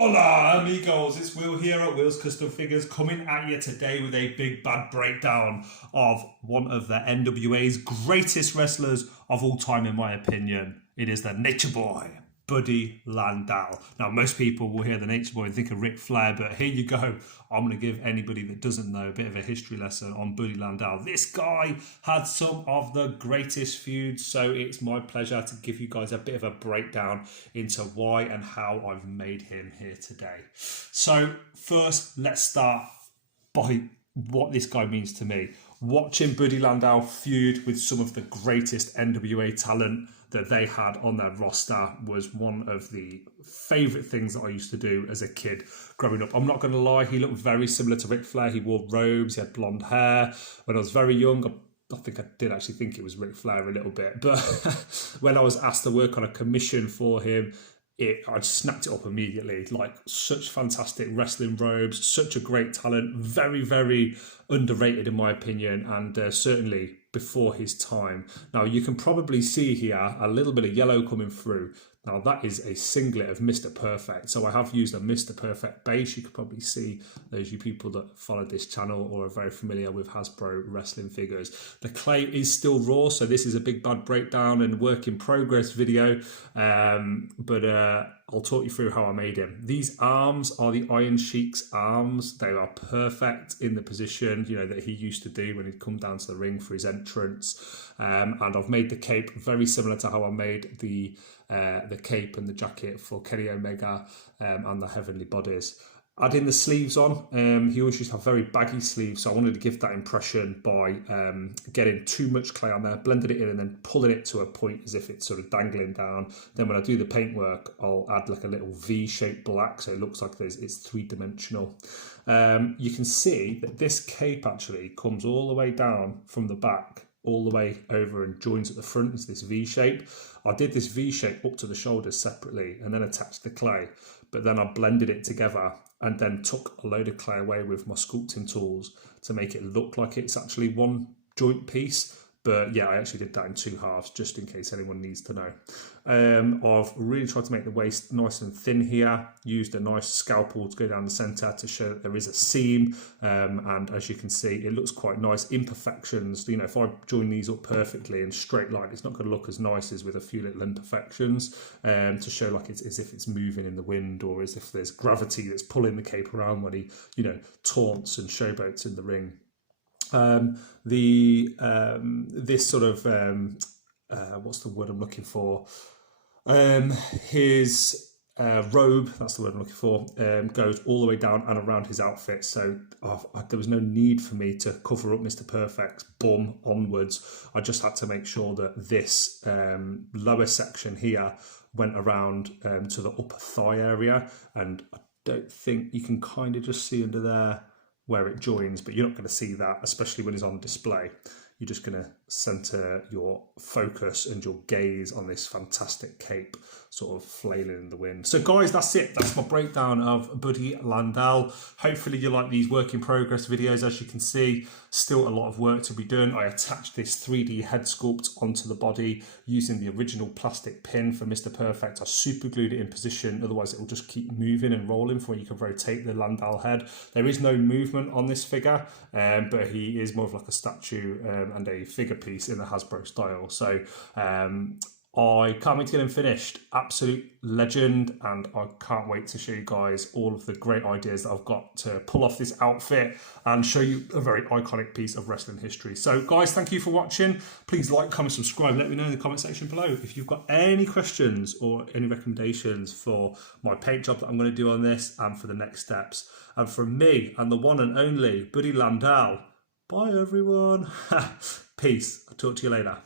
Hola amigos, it's Will here at Will's Custom Figures coming at you today with a big bad breakdown of one of the NWA's greatest wrestlers of all time in my opinion. It is the Nature Boy, Buddy Landel. Now most people will hear the Nature Boy and think of Ric Flair, but here you go. I'm going to give anybody that doesn't know a bit of a history lesson on Buddy Landel. This guy had some of the greatest feuds, so it's my pleasure to give you guys a bit of a breakdown into why and how I've made him here today. So first, let's start by what this guy means to me. Watching Buddy Landel feud with some of the greatest NWA talent that they had on their roster was one of the favourite things that I used to do as a kid growing up. I'm not going to lie, he looked very similar to Ric Flair. He wore robes, he had blonde hair. When I was very young, I think I did actually think it was Ric Flair a little bit. But when I was asked to work on a commission for him, I snapped it up immediately. Like, such fantastic wrestling robes, such a great talent, very, very underrated in my opinion, and certainly before his time. Now you can probably see here a little bit of yellow coming through. Now that is a singlet of Mr. Perfect. So I have used a Mr. Perfect base. You could probably see those you people that follow this channel or are very familiar with Hasbro wrestling figures. The clay is still raw, so this is a big bad breakdown and work in progress video. But I'll talk you through how I made him. These arms are the Iron Sheik's arms. They are perfect in the position, you know, that he used to do when he'd come down to the ring for his entrance. And I've made the cape very similar to how I made the cape and the jacket for Kenny Omega and the Heavenly Bodies. Adding the sleeves on, he always used to have very baggy sleeves, so I wanted to give that impression by getting too much clay on there, blended it in and then pulling it to a point as if it's sort of dangling down. Then when I do the paintwork, I'll add like a little V-shaped black, so it looks like it's three-dimensional. You can see that this cape actually comes all the way down from the back, all the way over and joins at the front as this V shape. I did this V shape up to the shoulders separately and then attached the clay, but then I blended it together and then took a load of clay away with my sculpting tools to make it look like it's actually one joint piece. But yeah, I actually did that in two halves just in case anyone needs to know. I've really tried to make the waist nice and thin here. Used a nice scalpel to go down the centre to show that there is a seam. And as you can see, it looks quite nice. Imperfections, you know, if I join these up perfectly in straight line, it's not going to look as nice as with a few little imperfections to show like it's as if it's moving in the wind or as if there's gravity that's pulling the cape around when he, you know, taunts and showboats in the ring. This sort of what's the word I'm looking for? His robe, that's the word I'm looking for, goes all the way down and around his outfit. So there was no need for me to cover up Mr. Perfect's bum onwards. I just had to make sure that this lower section here went around to the upper thigh area, and I don't think you can kind of just see under there where it joins, but you're not going to see that, especially when it's on display. You're just going to center your focus and your gaze on this fantastic cape sort of flailing in the wind. So guys, that's it. That's my breakdown of Buddy Landel. Hopefully you like these work in progress videos. As you can see, still a lot of work to be done. I attached this 3D head sculpt onto the body using the original plastic pin for Mr. Perfect. I super glued it in position, otherwise it will just keep moving and rolling for when you can rotate the Landel head. There is no movement on this figure, but he is more of like a statue and a figure piece in the Hasbro style. So I can't wait to get him finished. Absolute legend, and I can't wait to show you guys all of the great ideas that I've got to pull off this outfit and show you a very iconic piece of wrestling history. So guys, thank you for watching. Please like, comment, subscribe. Let me know in the comment section below if you've got any questions or any recommendations for my paint job that I'm going to do on this and for the next steps. And from me and the one and only Buddy Landel, bye everyone. Peace. I'll talk to you later.